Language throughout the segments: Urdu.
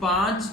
5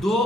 2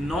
9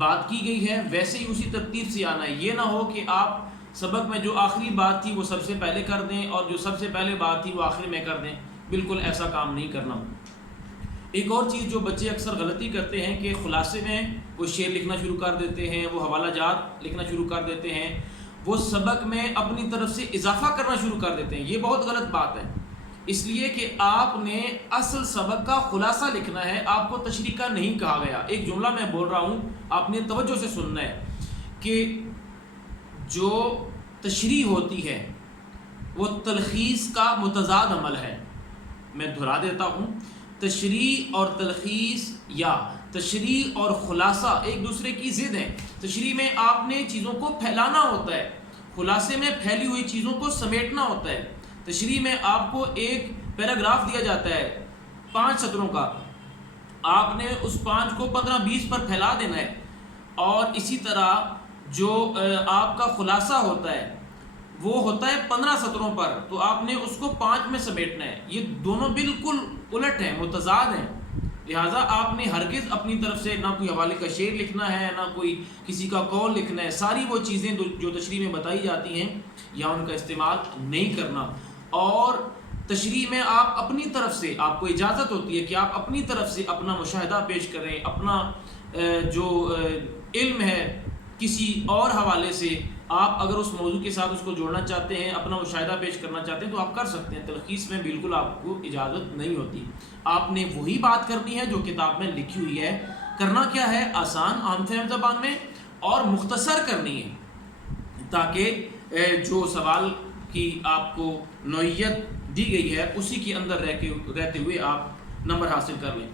بات کی گئی ہے ویسے ہی اسی ترتیب سے آنا ہے. یہ نہ ہو کہ آپ سبق میں جو آخری بات تھی وہ سب سے پہلے کر دیں اور جو سب سے پہلے بات تھی وہ آخر میں کر دیں. بالکل ایسا کام نہیں کرنا. ایک اور چیز جو بچے اکثر غلطی کرتے ہیں کہ خلاصے میں وہ شعر لکھنا شروع کر دیتے ہیں, وہ حوالہ جات لکھنا شروع کر دیتے ہیں, وہ سبق میں اپنی طرف سے اضافہ کرنا شروع کر دیتے ہیں. یہ بہت غلط بات ہے, اس لیے کہ آپ نے اصل سبق کا خلاصہ لکھنا ہے, آپ کو تشریح کا نہیں کہا گیا. ایک جملہ میں بول رہا ہوں, آپ نے توجہ سے سننا ہے کہ جو تشریح ہوتی ہے وہ تلخیص کا متضاد عمل ہے. میں دہرا دیتا ہوں, تشریح اور تلخیص یا تشریح اور خلاصہ ایک دوسرے کی ضد ہیں. تشریح میں آپ نے چیزوں کو پھیلانا ہوتا ہے, خلاصے میں پھیلی ہوئی چیزوں کو سمیٹنا ہوتا ہے. تشریح میں آپ کو ایک پیراگراف دیا جاتا ہے 5 سطروں کا, آپ نے اس 5 کو 15-20 پر پھیلا دینا ہے. اور اسی طرح جو آپ کا خلاصہ ہوتا ہے وہ ہوتا ہے 15 سطروں پر, تو آپ نے اس کو 5 میں سمیٹنا ہے. یہ دونوں بالکل الٹ ہیں, متضاد ہیں. لہٰذا آپ نے ہرگز اپنی طرف سے نہ کوئی حوالے کا شعر لکھنا ہے, نہ کوئی کسی کا قول لکھنا ہے. ساری وہ چیزیں جو تشریح میں بتائی جاتی ہیں یا ان کا استعمال نہیں کرنا. اور تشریح میں آپ اپنی طرف سے, آپ کو اجازت ہوتی ہے کہ آپ اپنی طرف سے اپنا مشاہدہ پیش کریں, اپنا جو علم ہے کسی اور حوالے سے آپ اگر اس موضوع کے ساتھ اس کو جوڑنا چاہتے ہیں, اپنا مشاہدہ پیش کرنا چاہتے ہیں تو آپ کر سکتے ہیں. تلخیص میں بالکل آپ کو اجازت نہیں ہوتی. آپ نے وہی بات کرنی ہے جو کتاب میں لکھی ہوئی ہے. کرنا کیا ہے, آسان عام فہم زبان میں اور مختصر کرنی ہے, تاکہ جو سوال کی آپ کو نوعیت دی گئی ہے اسی کے اندر رہتے ہوئے آپ نمبر حاصل کر لیں.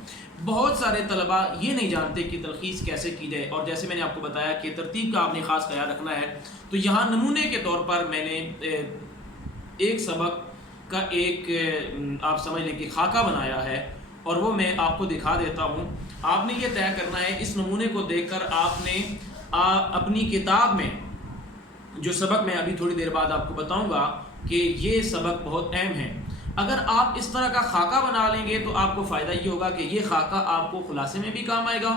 بہت سارے طلباء یہ نہیں جانتے کہ تلخیص کیسے کی جائے, اور جیسے میں نے آپ کو بتایا کہ ترتیب کا آپ نے خاص خیال رکھنا ہے. تو یہاں نمونے کے طور پر میں نے ایک سبق کا ایک آپ سمجھ لیں کہ خاکہ بنایا ہے, اور وہ میں آپ کو دکھا دیتا ہوں. آپ نے یہ طے کرنا ہے, اس نمونے کو دیکھ کر آپ نے اپنی کتاب میں جو سبق میں ابھی تھوڑی دیر بعد آپ کو بتاؤں گا کہ یہ سبق بہت اہم ہے. اگر آپ اس طرح کا خاکہ بنا لیں گے تو آپ کو فائدہ یہ ہوگا کہ یہ خاکہ آپ کو خلاصے میں بھی کام آئے گا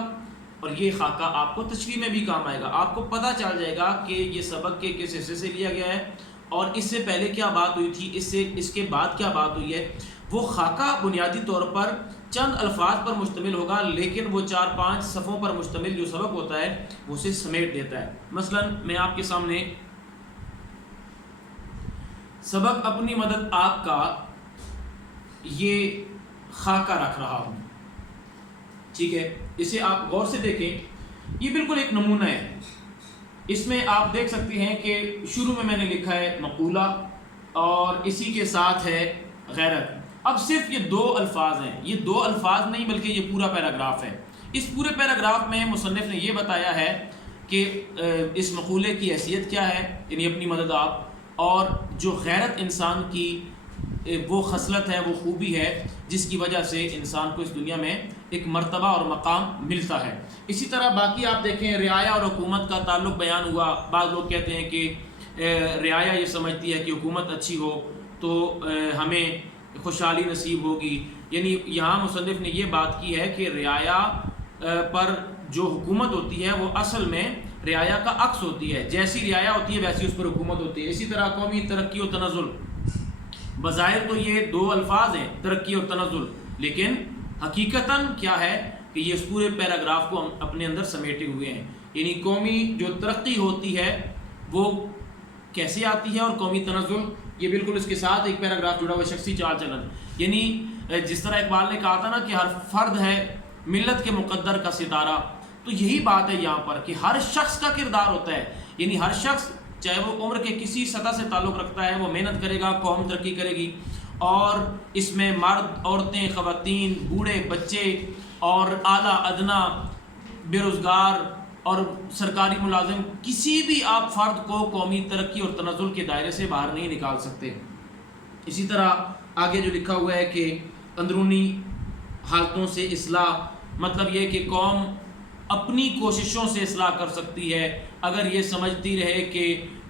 اور یہ خاکہ آپ کو تشریح میں بھی کام آئے گا. آپ کو پتہ چل جائے گا کہ یہ سبق کے کس حصے سے لیا گیا ہے اور اس سے پہلے کیا بات ہوئی تھی, اس کے بعد کیا بات ہوئی ہے. وہ خاکہ بنیادی طور پر چند الفاظ پر مشتمل ہوگا, لیکن وہ 4-5 صفحوں پر مشتمل جو سبق ہوتا ہے وہ اسے سمیٹ دیتا ہے. مثلا میں آپ کے سامنے سبق اپنی مدد آپ کا یہ خاکہ رکھ رہا ہوں, ٹھیک ہے. اسے آپ غور سے دیکھیں, یہ بالکل ایک نمونہ ہے. اس میں آپ دیکھ سکتے ہیں کہ شروع میں نے لکھا ہے مقولہ اور اسی کے ساتھ ہے غیرت. اب صرف یہ 2 الفاظ ہیں, یہ 2 الفاظ نہیں بلکہ یہ پورا پیراگراف ہے. اس پورے پیراگراف میں مصنف نے یہ بتایا ہے کہ اس مقولے کی حیثیت کیا ہے, یعنی اپنی مدد آپ, اور جو غیرت انسان کی وہ خصلت ہے, وہ خوبی ہے جس کی وجہ سے انسان کو اس دنیا میں ایک مرتبہ اور مقام ملتا ہے. اسی طرح باقی آپ دیکھیں رعایا اور حکومت کا تعلق بیان ہوا. بعض لوگ کہتے ہیں کہ رعایا یہ سمجھتی ہے کہ حکومت اچھی ہو تو ہمیں خوشحالی نصیب ہوگی. یعنی یہاں مصنف نے یہ بات کی ہے کہ رعایا پر جو حکومت ہوتی ہے وہ اصل میں رعایا کا عکس ہوتی ہے. جیسی رعایا ہوتی ہے ویسی اس پر حکومت ہوتی ہے. اسی طرح قومی ترقی و تنزل, بظاہر تو یہ 2 الفاظ ہیں ترقی اور تنزل, لیکن حقیقتاً کیا ہے کہ یہ اس پورے پیراگراف کو اپنے اندر سمیٹے ہوئے ہیں. یعنی قومی جو ترقی ہوتی ہے وہ کیسے آتی ہے اور قومی تنزل یہ بالکل اس کے ساتھ ایک پیراگراف جڑا ہوا شخصی چال چلن. یعنی جس طرح اقبال نے کہا تھا نا کہ ہر فرد ہے ملت کے مقدر کا ستارہ, تو یہی بات ہے یہاں پر کہ ہر شخص کا کردار ہوتا ہے. یعنی ہر شخص چاہے وہ عمر کے کسی سطح سے تعلق رکھتا ہے, وہ محنت کرے گا, قوم ترقی کرے گی. اور اس میں مرد, عورتیں, خواتین, بوڑھے, بچے اور اعلیٰ ادنا, بے روزگار اور سرکاری ملازم, کسی بھی آپ فرد کو قومی ترقی اور تنزل کے دائرے سے باہر نہیں نکال سکتے. اسی طرح آگے جو لکھا ہوا ہے کہ اندرونی حالتوں سے اصلاح, مطلب یہ کہ قوم اپنی کوششوں سے اصلاح کر سکتی ہے اگر یہ سمجھتی رہے کہ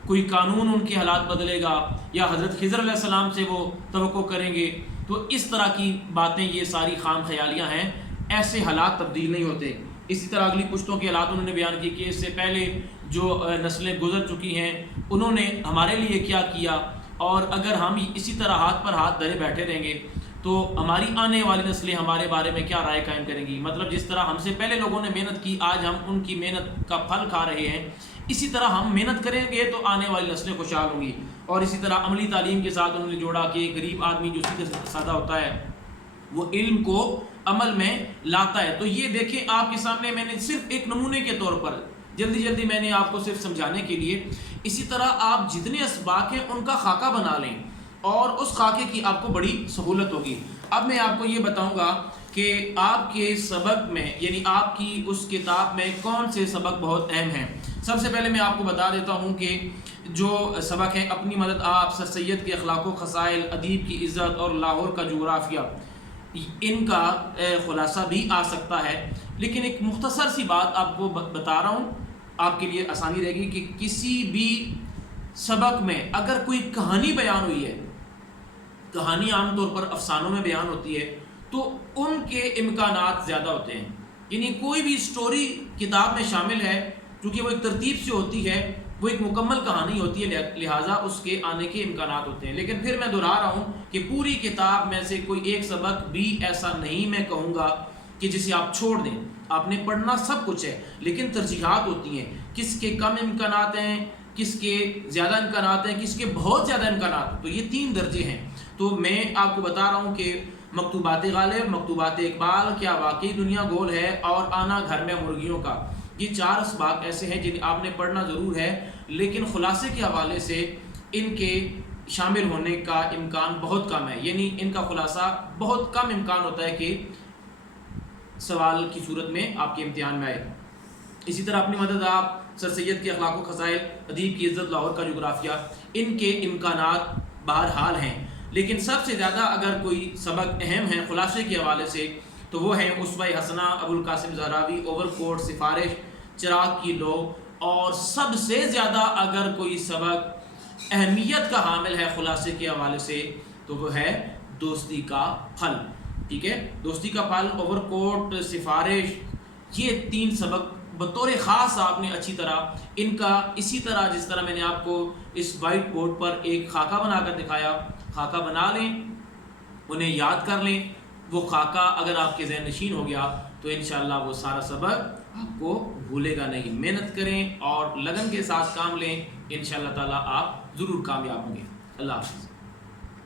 کوئی قانون ان کے حالات بدلے گا یا حضرت خضر علیہ السلام سے وہ توقع کریں گے. تو اس طرح کی باتیں یہ ساری خام خیالیاں ہیں, ایسے حالات تبدیل نہیں ہوتے. اسی طرح اگلی پشتوں کے حالات انہوں نے بیان کی کہ اس سے پہلے جو نسلیں گزر چکی ہیں انہوں نے ہمارے لیے کیا کیا، اور اگر ہم اسی طرح ہاتھ پر ہاتھ دھرے بیٹھے رہیں گے تو ہماری آنے والی نسلیں ہمارے بارے میں کیا رائے قائم کریں گی۔ مطلب جس طرح ہم سے پہلے لوگوں نے محنت کی، آج ہم ان کی محنت کا پھل کھا رہے ہیں، اسی طرح ہم محنت کریں گے تو آنے والی نسلیں خوشحال ہوں گی۔ اور اسی طرح عملی تعلیم کے ساتھ انہوں نے جوڑا کہ غریب آدمی جو سیدھے سادہ ہوتا ہے وہ علم کو عمل میں لاتا ہے۔ تو یہ دیکھیں آپ کے سامنے میں نے صرف ایک نمونے کے طور پر جلدی میں نے آپ کو صرف سمجھانے کے لیے، اسی طرح آپ جتنے اسباق ہیں ان کا خاکہ بنا لیں اور اس خاکے کی آپ کو بڑی سہولت ہوگی۔ اب میں آپ کو یہ بتاؤں گا کہ آپ کے سبق میں یعنی آپ کی اس کتاب میں کون سے سبق بہت اہم ہیں۔ سب سے پہلے میں آپ کو بتا دیتا ہوں کہ جو سبق ہیں اپنی مدد آپ، سر سید کے اخلاق و خصائل، ادیب کی عزت اور لاہور کا جغرافیہ، ان کا خلاصہ بھی آ سکتا ہے۔ لیکن ایک مختصر سی بات آپ کو بتا رہا ہوں، آپ کے لیے آسانی رہے گی کہ کسی بھی سبق میں اگر کوئی کہانی بیان ہوئی ہے، کہانی عام طور پر افسانوں میں بیان ہوتی ہے، تو ان کے امکانات زیادہ ہوتے ہیں۔ یعنی کوئی بھی سٹوری کتاب میں شامل ہے کیونکہ وہ ایک ترتیب سے ہوتی ہے، وہ ایک مکمل کہانی ہوتی ہے، لہٰذا اس کے آنے کے امکانات ہوتے ہیں۔ لیکن پھر میں دہرا رہا ہوں کہ پوری کتاب میں سے کوئی ایک سبق بھی ایسا نہیں میں کہوں گا کہ جسے آپ چھوڑ دیں۔ آپ نے پڑھنا سب کچھ ہے، لیکن ترجیحات ہوتی ہیں، کس کے کم امکانات ہیں، کس کے زیادہ امکانات ہیں، کس کے بہت زیادہ امکانات۔ تو یہ 3 درجے ہیں۔ تو میں آپ کو بتا رہا ہوں کہ مکتوبات غالب، مکتوبات اقبال، کیا واقعی دنیا گول ہے، اور آنا گھر میں مرغیوں کا، یہ 4 اسباق ایسے ہیں جنہیں آپ نے پڑھنا ضرور ہے، لیکن خلاصے کے حوالے سے ان کے شامل ہونے کا امکان بہت کم ہے۔ یعنی ان کا خلاصہ بہت کم امکان ہوتا ہے کہ سوال کی صورت میں آپ کے امتحان میں آئے۔ اسی طرح اپنی مدد آپ، سر سید کے اخلاق و خصائل، ادیب کی عزت، لاہور کا جغرافیہ، ان کے امکانات بہرحال ہیں، لیکن سب سے زیادہ اگر کوئی سبق اہم ہے خلاصے کے حوالے سے تو وہ ہے اسوہ حسنہ، ابو القاسم زہراوی، اوور کوٹ، سفارش، چراغ کی لو، اور سب سے زیادہ اگر کوئی سبق اہمیت کا حامل ہے خلاصے کے حوالے سے تو وہ ہے دوستی کا پھل۔ ٹھیک ہے، دوستی کا پھل، اوور کوٹ، سفارش، یہ 3 سبق بطور خاص آپ نے اچھی طرح ان کا، اسی طرح جس طرح میں نے آپ کو اس وائٹ بورڈ پر ایک خاکہ بنا کر دکھایا، خاکہ بنا لیں، انہیں یاد کر لیں۔ وہ خاکہ اگر آپ کے ذہن نشین ہو گیا تو انشاءاللہ وہ سارا سبق آپ کو بھولے گا نہیں۔ محنت کریں اور لگن کے ساتھ کام لیں، انشاءاللہ تعالیٰ آپ ضرور کامیاب ہوں گے۔ اللہ حافظ۔